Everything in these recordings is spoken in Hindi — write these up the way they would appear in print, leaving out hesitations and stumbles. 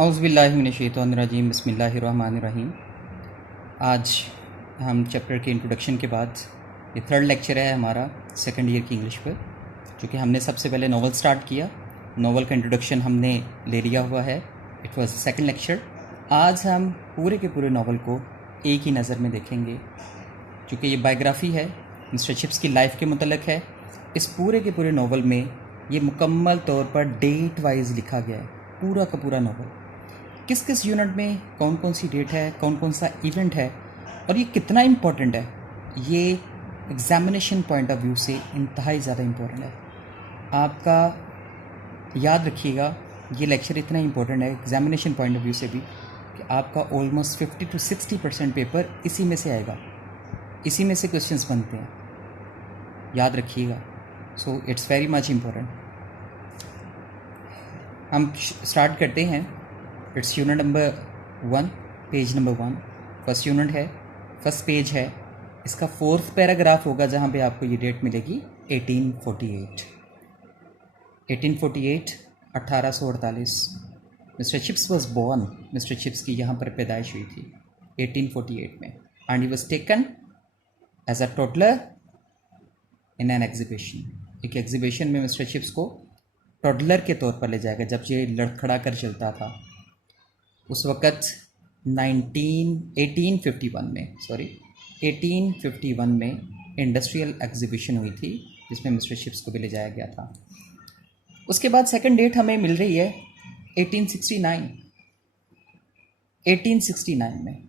औज़ुबिल्लाहिमिनश्शैतानिर्रजीम बिस्मिल्लाहिर्रहमानिर्रहीम। आज हम चैप्टर के इंट्रोडक्शन के बाद ये थर्ड लेक्चर है हमारा सेकंड ईयर की इंग्लिश पर, जो कि हमने सबसे पहले नावल स्टार्ट किया। नावल का इंट्रोडक्शन हमने ले लिया हुआ है। It was second lecture. आज हम पूरे के पूरे नावल को एक ही नज़र में देखेंगे, चूँकि ये बायोग्राफ़ी है, मिस्टर चिप्स की लाइफ के मुतल्लिक़ है। इस पूरे के पूरे नावल में ये मुकम्मल तौर पर डेट वाइज लिखा गया है, पूरा का पूरा नावल। किस किस यूनिट में कौन कौन सी डेट है, कौन कौन सा इवेंट है और ये कितना इम्पोर्टेंट है, ये एग्ज़ामिनेशन पॉइंट ऑफ व्यू से इंतहाई ज़्यादा इम्पोर्टेंट है। आपका याद रखिएगा, ये लेक्चर इतना इम्पोर्टेंट है एग्ज़ामिनेशन पॉइंट ऑफ व्यू से भी कि आपका ऑलमोस्ट 50 to 60% पेपर इसी में से आएगा, इसी में से क्वेश्चंस बनते हैं, याद रखिएगा। So it's very much important. हम स्टार्ट करते हैं। Its unit number 1, page number 1। First unit है, फर्स्ट पेज है। इसका फोर्थ पैराग्राफ होगा जहाँ पे आपको ये डेट मिलेगी 1848। 1848 Mr Chips was born. Mr Chips की यहाँ पर पैदाइश हुई थी 1848 में, and he was taken as a toddler in an exhibition. एक एग्जीबिशन में मिस्टर चिप्स को टोडलर के तौर पर ले जाएगा जब ये लड़खड़ा कर चलता था। उस वक़्त 1851 में इंडस्ट्रियल एग्जीबिशन हुई थी जिसमें मिस्टर चिप्स को भी ले जाया गया था। उसके बाद सेकंड डेट हमें मिल रही है 1869 में।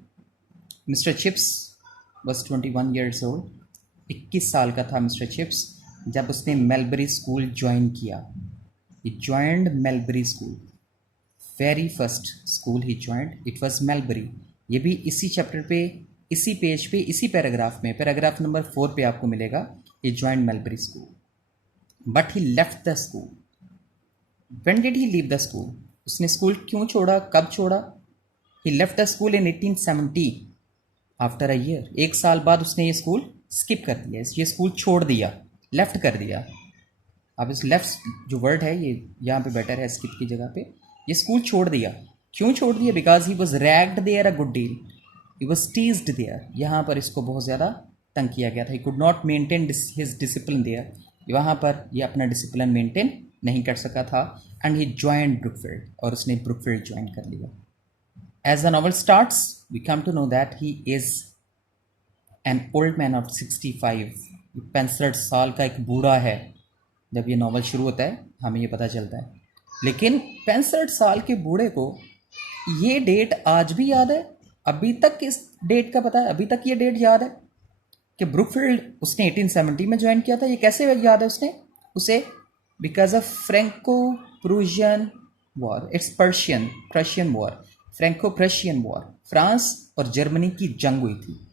मिस्टर चिप्स बस 21 ईयर्स ओल्ड, 21 साल का था मिस्टर चिप्स जब उसने मेलबरी स्कूल ज्वाइन किया। ही joined Melbury school, very first school he joined, it was mulberry. ये भी इसी चैप्टर पे, इसी पेज पे, इसी पैराग्राफ में, पैराग्राफ नंबर 4 पे आपको मिलेगा। He joined Melbury school, but he left the school. When did he leave the school? उसने स्कूल क्यों छोड़ा, कब छोड़ा? He left the school in 1870 after a year. एक साल बाद उसने ये स्कूल स्किप कर दिया, ये स्कूल छोड़ दिया, लेफ्ट कर दिया। अब इस लेफ्ट जो वर्ड है ये यहाँ पे बेटर है स्किप की जगह पे। ये स्कूल छोड़ दिया, क्यों छोड़ दिया? Because he was ragged there a good deal, he was teased there. यहाँ पर इसको बहुत ज़्यादा तंग किया गया था। He could not maintain his discipline there, वहाँ पर ये अपना डिसिप्लिन मेंटेन नहीं कर सका था। एंड ही ज्वाइंड ब्रुकफील्ड, और उसने ब्रुकफील्ड ज्वाइन कर लिया। As the novel starts we come to know that he is an old man of 65। 65 साल का एक बूढ़ा है। जब ये नावल शुरू होता है हमें ये पता चलता है, लेकिन 65 साल के बूढ़े को ये डेट आज भी याद है। अभी तक इस डेट का पता है, अभी तक ये डेट याद है कि ब्रुकफील्ड उसने 1870 में ज्वाइन किया था। ये कैसे याद है उसे? Because of Franco Prussian war, it's Prussian war, Franco Prussian war. France और जर्मनी की जंग हुई थी।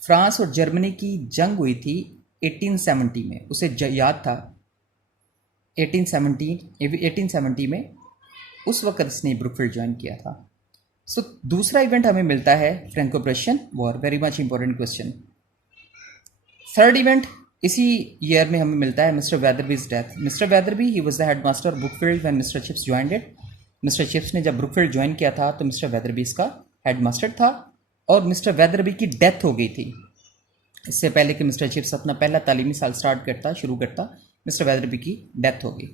फ्रांस और जर्मनी की जंग हुई थी 1870 में। उसे याद था 1870 में, उस वक्त इसने ब्रुकफील्ड ज्वाइन किया था। सो दूसरा इवेंट हमें मिलता है Franco Prussian war, very much important question. Third event इसी ईयर में हमें मिलता है Mister Wetherby's death. Mister Wetherby, he was the headmaster of Brookfield when Mister Chips joined it. Mister Chips ने जब ब्रुकफील्ड ज्वाइन किया था तो मिस्टर वेदरबी इसका हेडमास्टर था, और मिस्टर वेदरबी की डेथ हो गई थी। इससे पहले कि मिस्टर चिप्स अपना पहला तालीमी साल शुरू करता, मिस्टर वेदरबी की डेथ हो गई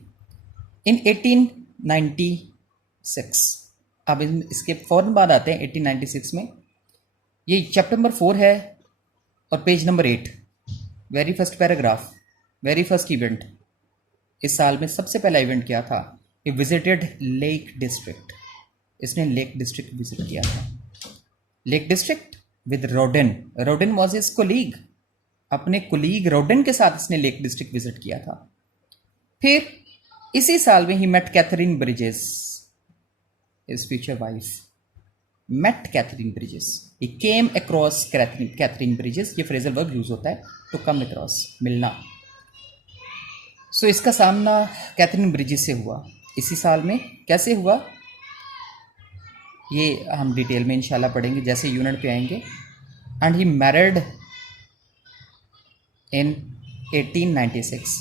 इन 1896। अब इसके फ़ौरन बाद आते हैं 1896 में। ये चैप्टर नंबर 4 है और page number 8, very first paragraph, very first event. इस साल में सबसे पहला इवेंट क्या था? ये विजिटेड लेक डिस्ट्रिक्ट। इसने लेक डिस्ट्रिक्ट विजिट किया था। Lake District with Rowden. Rowden was his colleague. अपने कोलीग रोडन के साथ इसने लेक डिस्ट्रिक्ट विजिट किया था। फिर इसी साल में ही met Katherine Bridges, his future wife, met Catherine Bridges. He came across Catherine Bridges. ये फ्रेजल वर्ब यूज होता है to come across, मिलना। सो इसका सामना कैथरीन ब्रिजेस से हुआ इसी साल में। कैसे हुआ ये हम डिटेल में इंशाल्लाह पढ़ेंगे जैसे यूनिट पे आएंगे। And he married in 1896।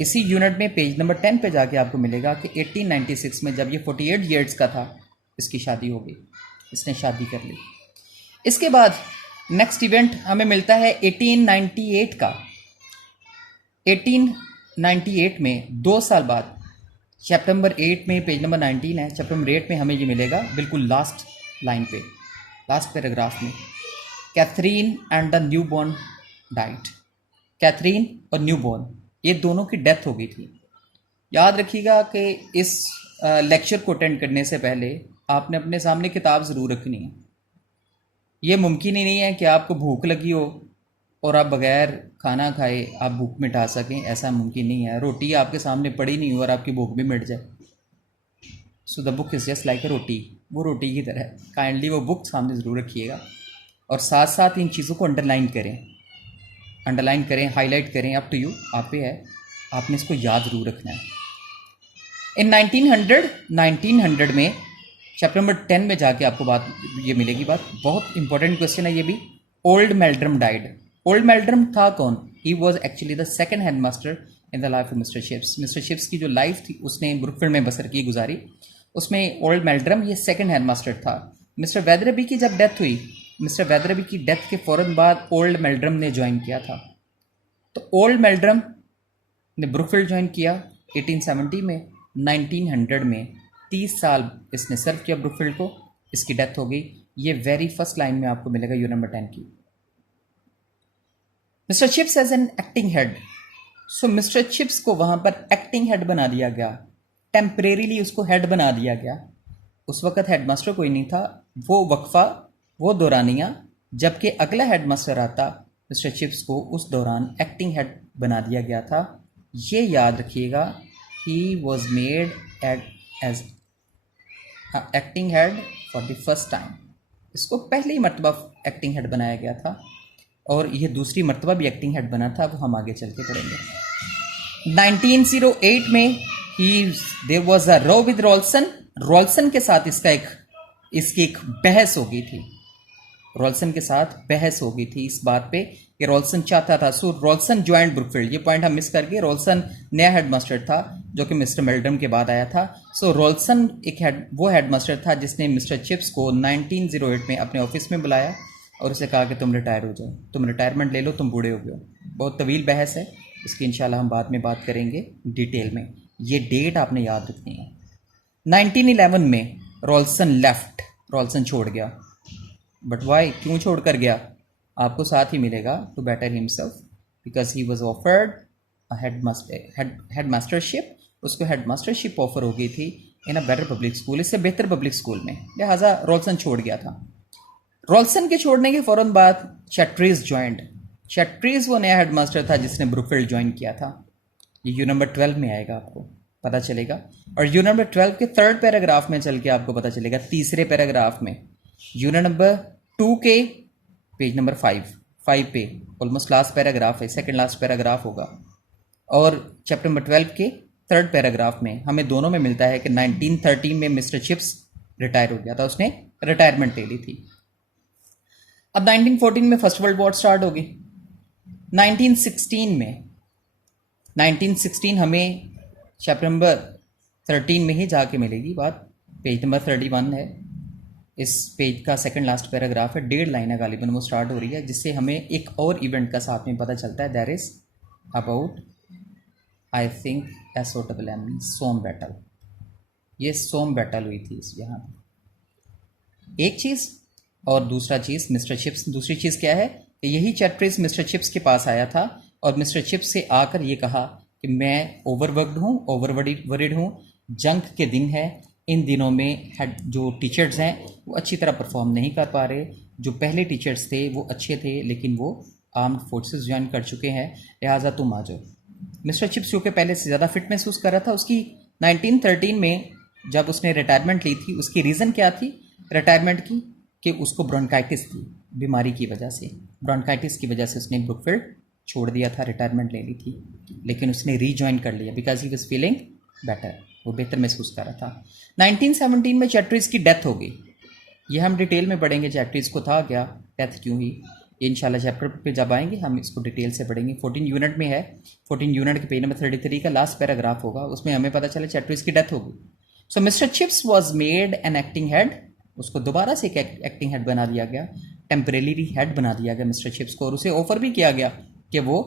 इसी यूनिट में पेज नंबर 10 पे जाके आपको मिलेगा कि 1896 में जब ये 48 ईयर्स का था इसकी शादी हो गई, इसने शादी कर ली। इसके बाद नेक्स्ट इवेंट हमें मिलता है 1898 का। 1898 में 2 साल बाद, चैप्टर 8 में पेज नंबर 19 है, चैप्टर 8 में हमें ये मिलेगा बिल्कुल लास्ट लाइन पे, लास्ट पैराग्राफ में, Katherine and the new born died. Katherine और न्यू बॉर्न ये दोनों की डेथ हो गई थी। याद रखिएगा कि इस लेक्चर को अटेंड करने से पहले आपने अपने सामने किताब ज़रूर रखनी है। ये मुमकिन ही नहीं है कि आपको भूख लगी हो और आप बगैर खाना खाए आप भूख मिटा सकें, ऐसा मुमकिन नहीं है। रोटी आपके सामने पड़ी नहीं हो और आपकी भूख भी मिट जाए। So the book is just like a roti, वो रोटी की तरह। काइंडली वो बुक सामने ज़रूर रखिएगा और साथ साथ इन चीज़ों को अंडरलाइन करें, हाईलाइट करें, अप टू यू, आप पे है, आपने इसको याद ज़रूर रखना है। इन 1900 में चैप्टर नंबर 10 में जाके आपको बात ये मिलेगी। बात बहुत इंपॉर्टेंट क्वेश्चन है ये भी। Old Meldrum died. Old Meldrum था कौन? He was actually the second head master in the life of Mister Chips. Mister Chips की जो लाइफ थी उसने ब्रुकफील्ड में बसर की, गुजारी। उसमें ओल्ड मेल्ड्रम ये सेकंड हेड मास्टर था। मिस्टर वेदरबी की जब डेथ हुई, मिस्टर वेदरबी की डेथ के फ़ौरन बाद ओल्ड मेल्ड्रम ने ज्वाइन किया था। तो ओल्ड मेल्ड्रम ने ब्रुकफील्ड ज्वाइन किया 1870 में। 1900 में 30 साल इसने सर्व किया ब्रुकफील्ड को, इसकी डेथ हो गई। ये वेरी फर्स्ट लाइन में आपको मिलेगा यूनिट नंबर 10 की। Mr Chips as an acting head. So mister Chips को वहां पर एक्टिंग हेड बना दिया गया, टेम्परेरीली उसको हेड बना दिया गया। उस वक्त हेडमास्टर कोई नहीं था। वो वक्फा, वो दौरानिया, जबकि अगला हेडमास्टर आता मिस्टर चिप्स को उस दौरान एक्टिंग हेड बना दिया गया था। ये याद रखिएगा, he was made as acting head for the first time. इसको पहली मरतबा एक्टिंग हेड बनाया गया था और ये दूसरी मरतबा भी एक्टिंग हेड बना था, वो हम आगे चल के पढ़ेंगे। 1908 में there was a row with Ralston. Ralston के साथ इसकी एक बहस हो गई थी। रॉल्सन के साथ बहस हो गई थी इस बात पे कि रॉल्सन चाहता था, सो रॉल्सन ज्वाइंट ब्रुकफील्ड। ये पॉइंट हम मिस करके, रॉल्सन नया हेडमास्टर था जो कि मिस्टर मेल्ड्रम के बाद आया था। सो रॉल्सन वो हेडमास्टर था जिसने मिस्टर चिप्स को 1908 में अपने ऑफिस में बुलाया और उसे कहा कि तुम रिटायर हो जाओ, तुम रिटायरमेंट ले लो, तुम बूढ़े हो गए हो। बहुत तवील बहस है, इसकी इंशाल्लाह हम बाद में बात करेंगे डिटेल में। ये डेट आपने याद रखनी है। 1911 में रॉल्सन लेफ्ट, रॉल्सन छोड़ गया। बट वाई, क्यों छोड़ कर गया? आपको साथ ही मिलेगा। To better himself, because he was offered headmastership. उसको हेडमास्टरशिप ऑफर हो गई थी in a better public school, इससे बेहतर पब्लिक स्कूल में, लिहाजा रॉल्सन छोड़ गया था। रॉल्सन के छोड़ने के फ़ौरन बाद चैट्रीज ज्वाइंट। चैट्रीज वो नया हेडमास्टर था जिसने ब्रुकफील्ड ज्वाइन किया था। ये यू नंबर 12 में आएगा, आपको पता चलेगा। और यू नंबर 12 के 3rd पैराग्राफ में चल के आपको पता चलेगा, तीसरे पैराग्राफ में। यूनिट नंबर 2 के पेज नंबर 5 पे ऑलमोस्ट लास्ट पैराग्राफ है, सेकंड लास्ट पैराग्राफ होगा। और चैप्टर नंबर 12 के 3rd पैराग्राफ में हमें दोनों में मिलता है कि 1913 में मिस्टर चिप्स रिटायर हो गया था, उसने रिटायरमेंट ले ली थी। अब 1914 में फर्स्ट वर्ल्ड वॉर स्टार्ट होगी। 1916 हमें चैप्टर नंबर 13 में ही जाके मिलेगी बात। पेज नंबर 31 है, इस पेज का सेकंड लास्ट पैराग्राफ है, 1.5 लाइन है गालिबन वो स्टार्ट हो रही है, जिससे हमें एक और इवेंट का साथ में पता चलता है। That is about I think SOMM, Somme battle. ये सोम बैटल हुई थी इस यहाँ एक चीज़। और दूसरा चीज़ मिस्टर चिप्स, दूसरी चीज़ क्या है कि यही चैट्रीज मिस्टर चिप्स के पास आया था और मिस्टर चिप्स से आकर ये कहा कि मैं ओवरवर्कड हूँ, ओवरवरीड हूँ, जंग के दिन है, इन दिनों में जो टीचर्स हैं वो अच्छी तरह परफॉर्म नहीं कर पा रहे। जो पहले टीचर्स थे वो अच्छे थे लेकिन वो आर्म्ड फोर्सेस ज्वाइन कर चुके हैं, लिहाजा तुम आ जाओ। मिस्टर चिप्स जो कि पहले से ज़्यादा फिट महसूस कर रहा था, उसकी 1913 में जब उसने रिटायरमेंट ली थी, उसकी रीज़न क्या थी रिटायरमेंट की? कि उसको ब्रोंकाइटिस थी, बीमारी की वजह से, ब्रोंकाइटिस की वजह से उसने ब्रुकफील्ड छोड़ दिया था, रिटायरमेंट ले ली थी। लेकिन उसने रीजॉइन कर लिया because he was feeling better, वो बेहतर महसूस कर रहा था। 1917 में चैट्रीज की डेथ हो गई। ये हम डिटेल में पढ़ेंगे चैट्रीज को था क्या, डेथ क्यों हुई, ये इंशाल्लाह चैप्टर पे जब आएंगे हम इसको डिटेल से पढ़ेंगे। 14 यूनिट में है, 14 यूनिट के पेज नंबर 33 का लास्ट पैराग्राफ होगा, उसमें हमें पता चला चैट्रीज की डेथ हो गई। So mister Chips was made an acting head, उसको दोबारा से एक एक्टिंग हेड बना दिया गया, टेम्परेरी हेड बना दिया गया मिस्टर चिप्स को, और उसे ऑफर भी किया गया कि वो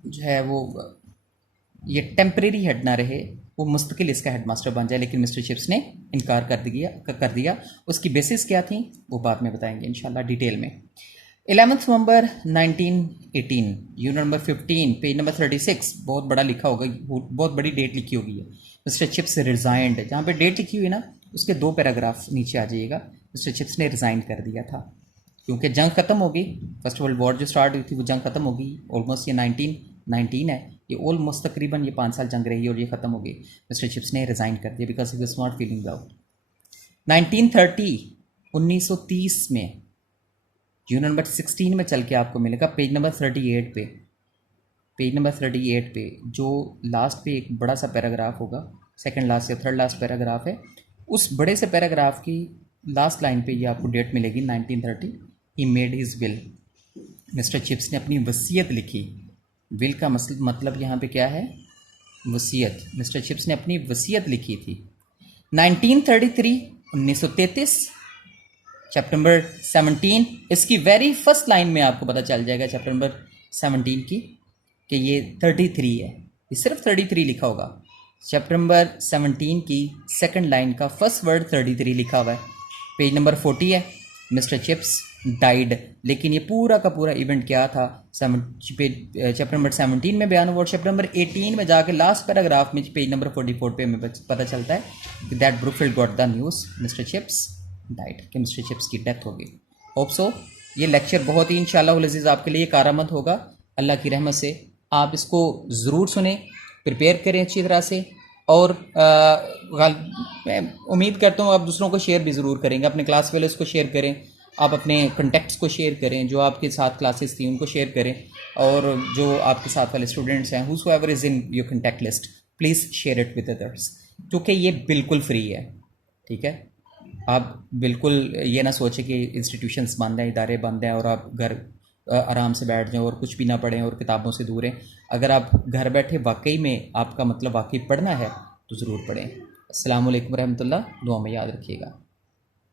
जो है वो ये टेम्परेरी हेड ना रहे, वो मुस्तकिल इसका हेडमास्टर बन जाए, लेकिन मिस्टर चिप्स ने इनकार कर दिया। उसकी बेसिस क्या थी वो बाद में बताएंगे इंशाल्लाह डिटेल में। 11 नवंबर 1918, यूनिट नंबर 15, पेज नंबर 36, बहुत बड़ा लिखा होगा, बहुत बड़ी डेट लिखी होगी है। मिस्टर चिप्स रिजाइंड, जहाँ पे डेट लिखी हुई ना उसके 2 पैराग्राफ नीचे आ जाइएगा। मिस्टर चिप्स ने रिज़ाइन कर दिया था क्योंकि जंग ख़त्म हो गई, फर्स्ट वर्ल्ड वॉर जो स्टार्ट हुई थी वो जंग ख़त्म हो गई। ऑलमोस्ट ये 1919 है, ये ऑलमोस्ट तकरीबन ये 5 साल जंग रही और ये ख़त्म हो गई। मिस्टर चिप्स ने रिज़ाइन कर दिया because he was not feeling proud. 1930, 1930 में यूनिट नंबर 16 में चल के आपको मिलेगा पेज नंबर 38 पे, पेज नंबर 38 पे जो लास्ट पे एक बड़ा सा पैराग्राफ होगा, सेकंड लास्ट या थर्ड लास्ट पैराग्राफ है, उस बड़े से पैराग्राफ की लास्ट लाइन पे ये आपको डेट मिलेगी 1930। He made his will, mister Chips ने अपनी वसीयत लिखी। विल का मतलब यहाँ पे क्या है, वसीयत। मिस्टर चिप्स ने अपनी वसीयत लिखी थी। 1933, 1933, चैप्टर नंबर 17, इसकी वेरी फर्स्ट लाइन में आपको पता चल जाएगा चैप्टर नंबर 17 की कि ये 33 है, ये सिर्फ 33 लिखा होगा। चैप्टर नंबर 17 की सेकंड लाइन का फर्स्ट वर्ड 33 लिखा हुआ है। पेज नंबर 40 है, मिस्टर चिप्स डाइड, लेकिन ये पूरा का पूरा इवेंट क्या था चैप्टर नंबर 17 में बयान हुआ, और चैप्टर नंबर 18 में जाके लास्ट पैराग्राफ में पेज नंबर 44 पे हमें पता चलता है that Brookfield got the news mister chips diet, कि मिस्टर चिप्स की डेथ होगी। होप सो ये लेक्चर बहुत ही इंशाल्लाह अज़ीज़ आपके लिए कारआमद होगा अल्लाह की रहमत से। आप इसको ज़रूर सुने, प्रिपेयर करें अच्छी तरह से, और मैं उम्मीद करता हूँ आप दूसरों को शेयर भी ज़रूर करेंगे, अपने क्लास फेलोज़ को शेयर करें, आप अपने कॉन्टैक्ट्स को शेयर करें, जो आपके साथ क्लासेस थी उनको शेयर करें, और जो आपके साथ वाले स्टूडेंट्स हैं whosoever is in your contact list, please share it with others, क्योंकि ये बिल्कुल फ्री है। ठीक है, आप बिल्कुल ये ना सोचें कि इंस्टीट्यूशंस बंद हैं, इदारे बंद हैं और आप घर आराम से बैठ जाएं और कुछ भी ना पढ़ें और किताबों से दूर हैं। अगर आप घर बैठे वाकई में आपका मतलब वाकई पढ़ना है तो ज़रूर पढ़ें। अस्सलाम वालेकुम रहमतुल्लाह, दुआ में याद रखिएगा।